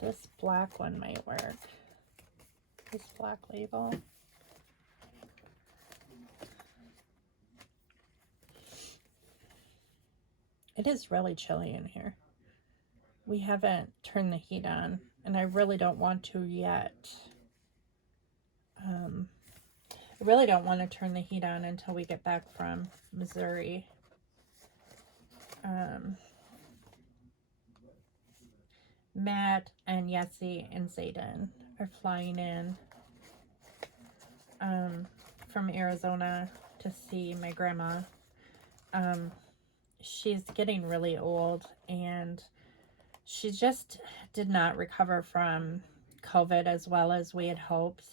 This black one might work. This black label. It is really chilly in here. We haven't turned the heat on, and I really don't want to yet. I really don't want to turn the heat on until we get back from Missouri. Matt and Yessie and Zayden are flying in from Arizona to see my grandma. She's getting really old, and she just did not recover from COVID as well as we had hoped.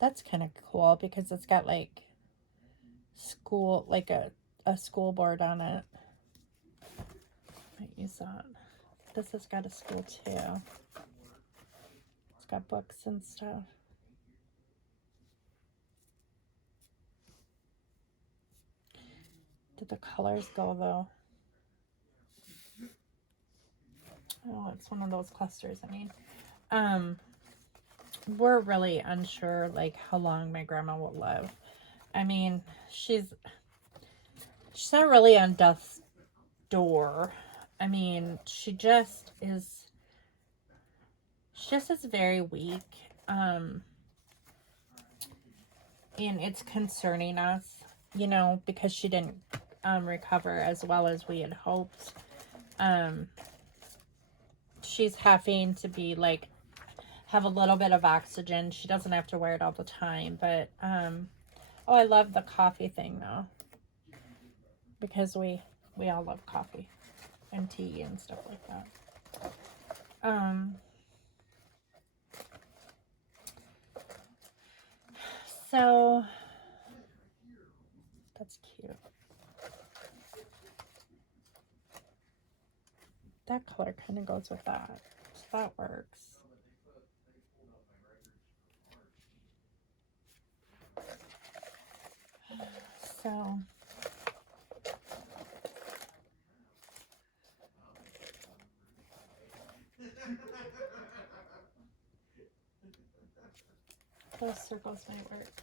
That's kind of cool because it's got like school, like a school board on it. Might use that. This has got a school too. It's got books and stuff. Did the colors go though? Oh, it's one of those clusters. I mean, we're really unsure like how long my grandma will live. I mean, she's not really on death's door. I mean, she just is very weak. And it's concerning us, you know, because she didn't recover as well as we had hoped. She's having to be like have a little bit of oxygen. She doesn't have to wear it all the time, but oh, I love the coffee thing though, because we all love coffee and tea and stuff like that. So that's cute. That color kind of goes with that. So that works. So those circles might work.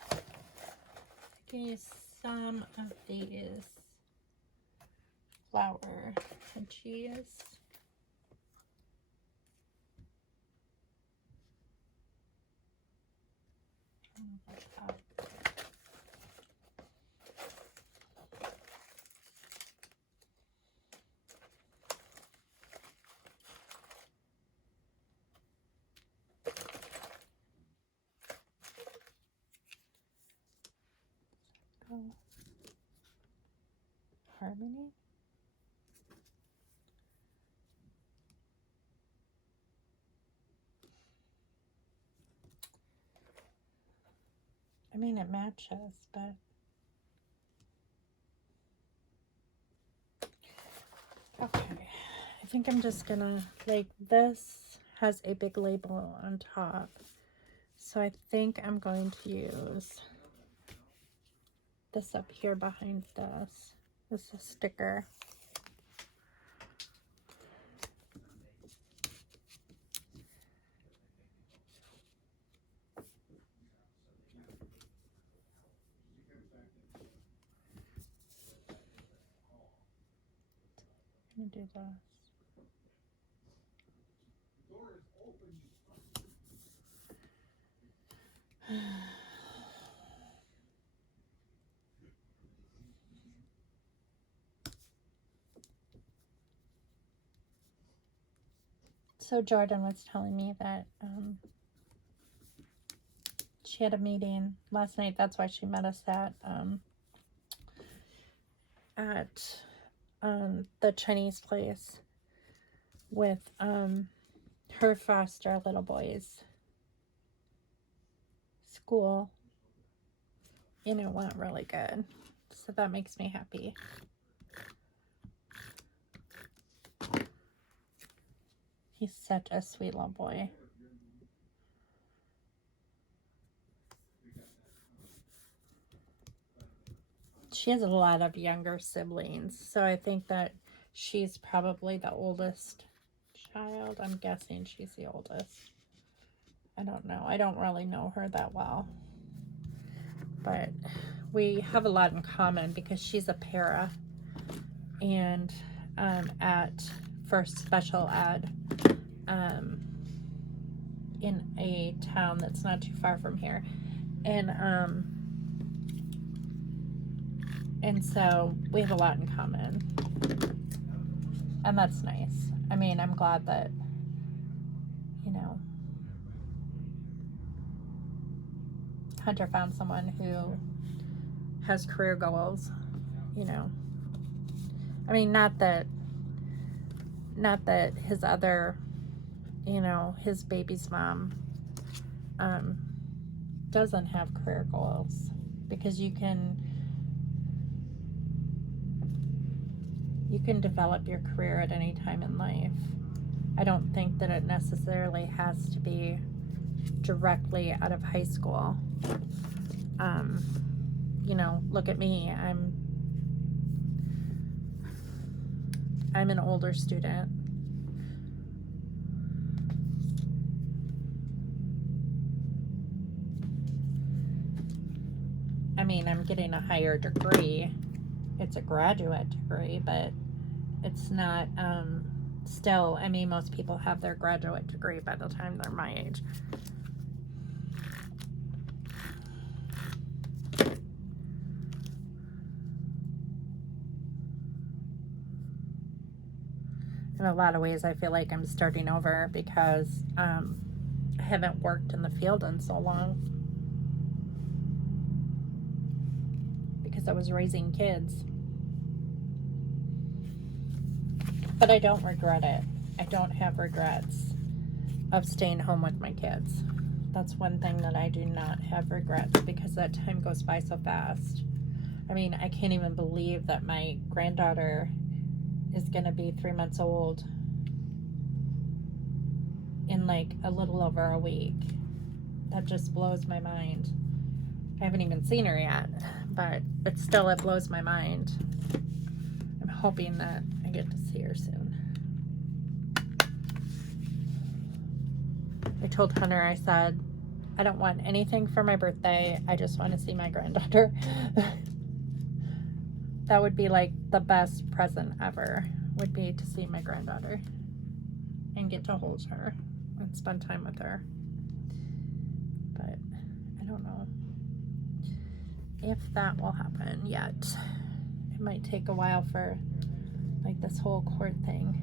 I can use some of these flour and cheese. Harmony. I mean, it matches, but okay. I think I'm just gonna, like, this has a big label on top, so I think I'm going to use this up here behind this. This is a sticker. I'm gonna do this. So Jordan was telling me that she had a meeting last night. That's why she met us at the Chinese place with her foster little boys school, and it went really good. So that makes me happy. He's such a sweet little boy. She has a lot of younger siblings, so I think that she's probably the oldest child. I'm guessing she's the oldest. I don't know. I don't really know her that well. But we have a lot in common because she's a para and at First Special Ed in a town that's not too far from here. And so we have a lot in common. And that's nice. I mean, I'm glad that, you know, Hunter found someone who has career goals, you know. I mean, not that his other, you know, his baby's mom doesn't have career goals, because you can develop your career at any time in life. I don't think that it necessarily has to be directly out of high school. You know, look at me. I'm an older student. I mean, I'm getting a higher degree. It's a graduate degree, but it's not, still, I mean, most people have their graduate degree by the time they're my age. In a lot of ways, I feel like I'm starting over because I haven't worked in the field in so long. I was raising kids. But I don't regret it. I don't have regrets of staying home with my kids. That's one thing that I do not have regrets, because that time goes by so fast. I mean, I can't even believe that my granddaughter is going to be 3 months old in like a little over a week. That just blows my mind. I haven't even seen her yet, but it blows my mind. I'm hoping that I get to see her soon. I told Hunter, I said, I don't want anything for my birthday. I just want to see my granddaughter. That would be like the best present ever, would be to see my granddaughter and get to hold her and spend time with her. But I don't know if that will happen yet. It might take a while for like this whole court thing.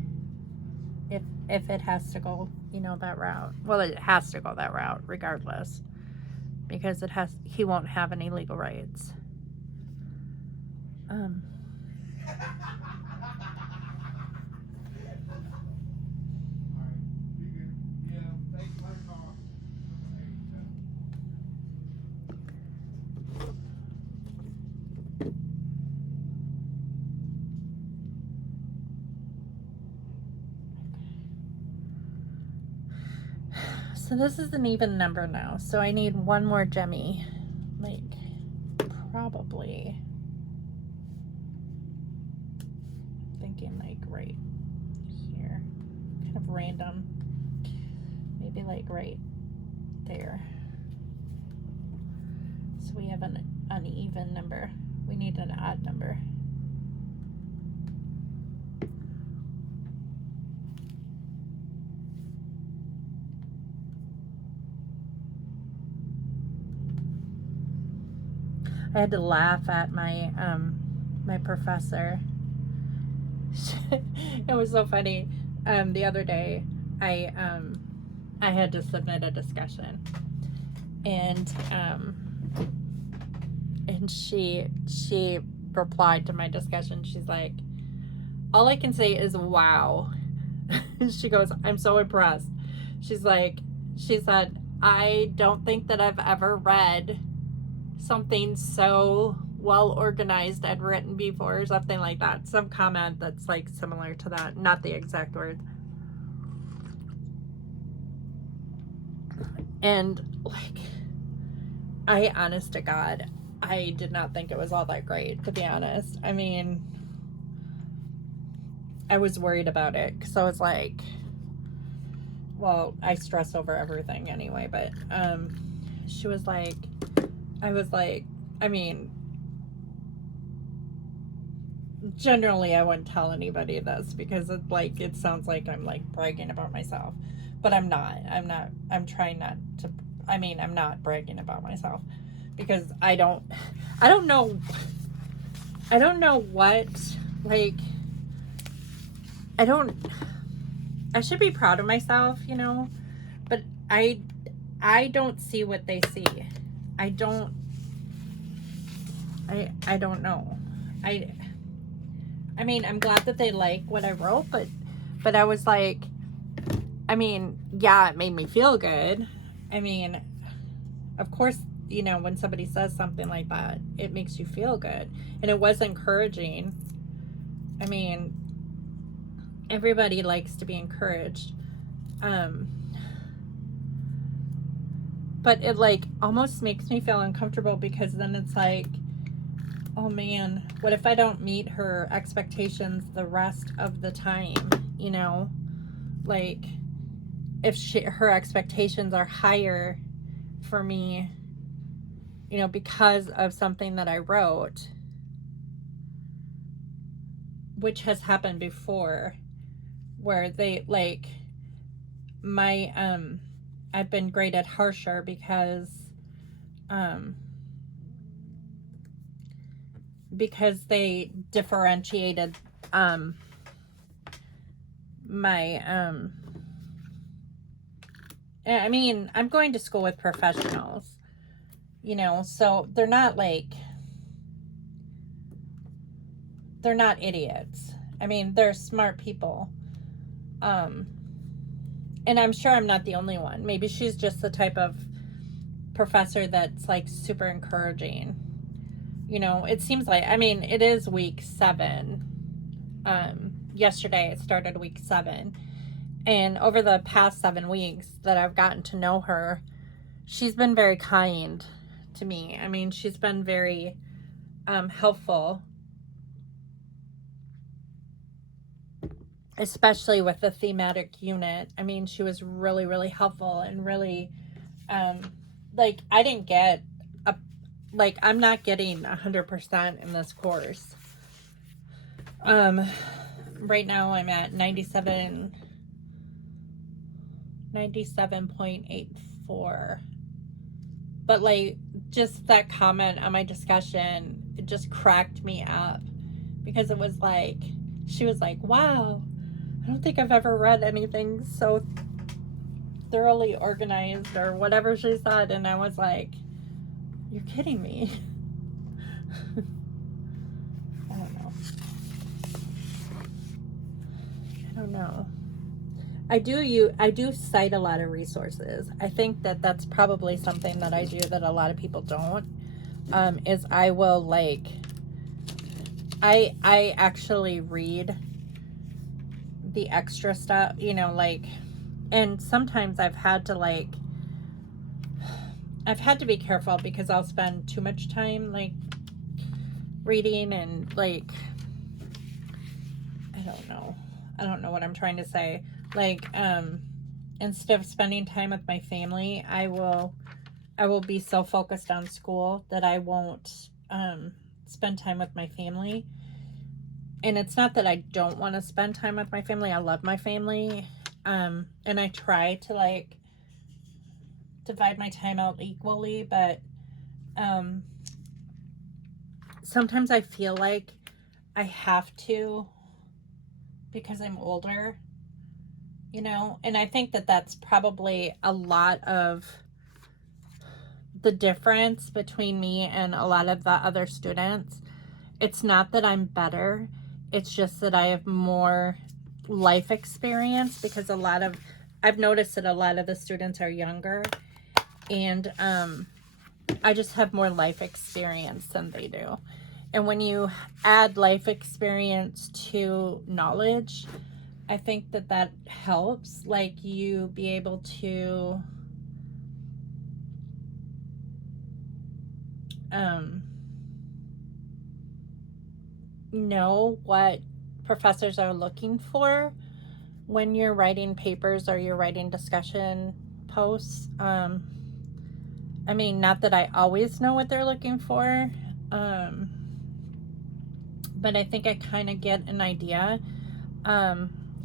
If it has to go, you know, that route. Well, it has to go that route regardless, because he won't have any legal rights. So this is an even number now. So I need one more Jemmy. Like, probably. Thinking like right here. Kind of random. Maybe like right there. So we have an uneven number. We need an odd number. I had to laugh at my my professor. It was so funny. The other day, I had to submit a discussion, and she replied to my discussion. She's like, all I can say is wow. She goes, I'm so impressed. She said, I don't think that I've ever read something so well organized and written before, or something like that. Some comment that's like similar to that, not the exact words. And like, I honest to God, I did not think it was all that great, to be honest. I mean, I was worried about it because I was like, well, I stress over everything anyway, but she was like, I was like, I mean, generally I wouldn't tell anybody this because it sounds like I'm like bragging about myself, but I'm not. I'm trying not to. I mean, I'm not bragging about myself because I don't know what, like, I should be proud of myself, you know, but I don't see what they see. I don't know. I mean, I'm glad that they like what I wrote, but I was like, I mean, yeah, it made me feel good. I mean, of course, you know, when somebody says something like that, it makes you feel good. And it was encouraging. I mean, everybody likes to be encouraged. But it like almost makes me feel uncomfortable because then it's like, oh man, what if I don't meet her expectations the rest of the time, you know? Like, if her expectations are higher for me, you know, because of something that I wrote, which has happened before, where they, like, I've been graded harsher because they differentiated I mean, I'm going to school with professionals, you know, so they're not like, they're not idiots. I mean, they're smart people. And I'm sure I'm not the only one. Maybe she's just the type of professor that's like super encouraging. You know, it seems like, I mean, it is week 7. Yesterday it started week 7. And over the past 7 weeks that I've gotten to know her, she's been very kind to me. I mean, she's been very helpful, especially with the thematic unit. I mean, she was really, really helpful and really, like, I didn't get I'm not getting 100% in this course. Right now I'm at 97.84. But like, just that comment on my discussion, it just cracked me up, because it was like, she was like, wow, I don't think I've ever read anything so thoroughly organized, or whatever she said. And I was like, you're kidding me. I don't know. I do cite a lot of resources. I think that that's probably something that I do that a lot of people don't. Is I will like, I actually read the extra stuff, you know, like, and sometimes I've had to be careful, because I'll spend too much time like reading, and like, I don't know what I'm trying to say. Like, instead of spending time with my family, I will be so focused on school that I won't spend time with my family. And it's not that I don't want to spend time with my family. I love my family. And I try to like divide my time out equally, but sometimes I feel like I have to, because I'm older, you know. And I think that that's probably a lot of the difference between me and a lot of the other students. It's not that I'm better, it's just that I have more life experience, because I've noticed that a lot of the students are younger, and I just have more life experience than they do. And when you add life experience to knowledge, I think that that helps. Like, you be able to know what professors are looking for when you're writing papers or you're writing discussion posts. I mean, not that I always know what they're looking for, but I think I kind of get an idea.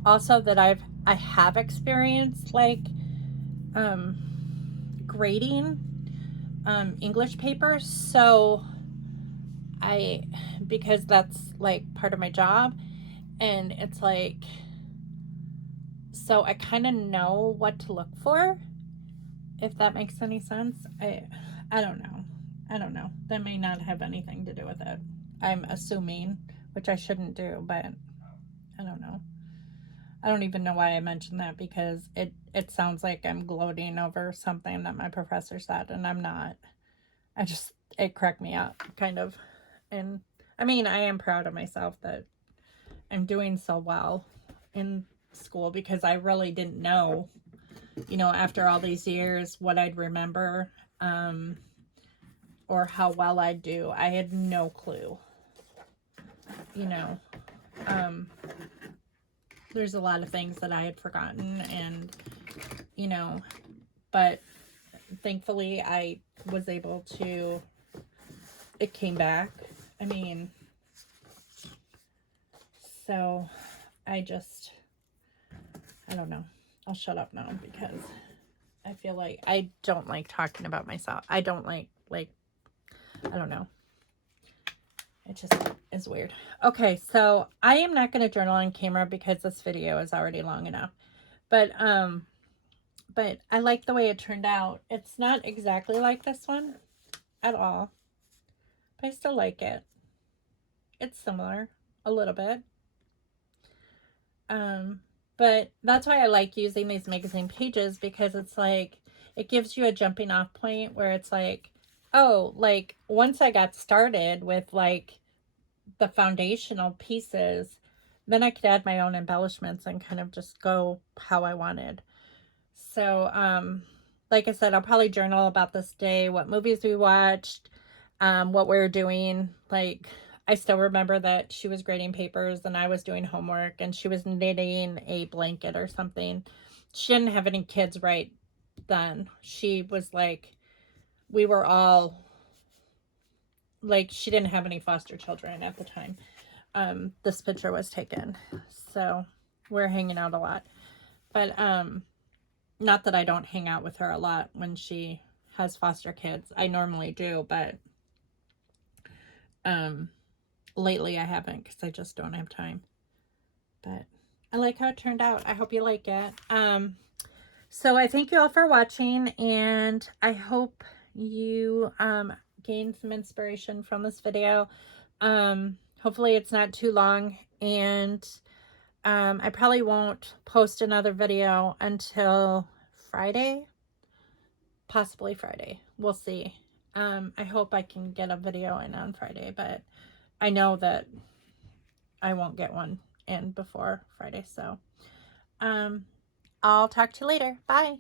Also, that I have experienced like grading English papers, so because that's like part of my job, and it's like, so I kind of know what to look for, if that makes any sense. I don't know. That may not have anything to do with it, I'm assuming, which I shouldn't do, but I don't know. I don't even know why I mentioned that, because it sounds like I'm gloating over something that my professor said, and I'm not. It cracked me up, kind of. And I mean, I am proud of myself that I'm doing so well in school, because I really didn't know, you know, after all these years, what I'd remember, or how well I'd do. I had no clue, you know. There's a lot of things that I had forgotten, and, you know, but thankfully I was able to, it came back. I mean, so I don't know. I'll shut up now, because I feel like I don't like talking about myself. I don't like, I don't know. It just is weird. Okay, so I am not going to journal on camera, because this video is already long enough. But I like the way it turned out. It's not exactly like this one at all, but I still like it. It's similar a little bit. But that's why I like using these magazine pages, because it's like, it gives you a jumping off point where it's like, oh, like once I got started with like the foundational pieces, then I could add my own embellishments and kind of just go how I wanted. So, like I said, I'll probably journal about this day, what movies we watched, what we were doing. Like, I still remember that she was grading papers and I was doing homework and she was knitting a blanket or something. She didn't have any kids right then. She was like, we were all like, she didn't have any foster children at the time. This picture was taken. So we're hanging out a lot. But not that I don't hang out with her a lot when she has foster kids. I normally do, but lately I haven't because I just don't have time. But I like how it turned out. I hope you like it. So I thank you all for watching, and I hope you gained some inspiration from this video. Hopefully it's not too long, and I probably won't post another video until Friday, possibly Friday. We'll see. I hope I can get a video in on Friday, but I know that I won't get one in before Friday. So I'll talk to you later. Bye.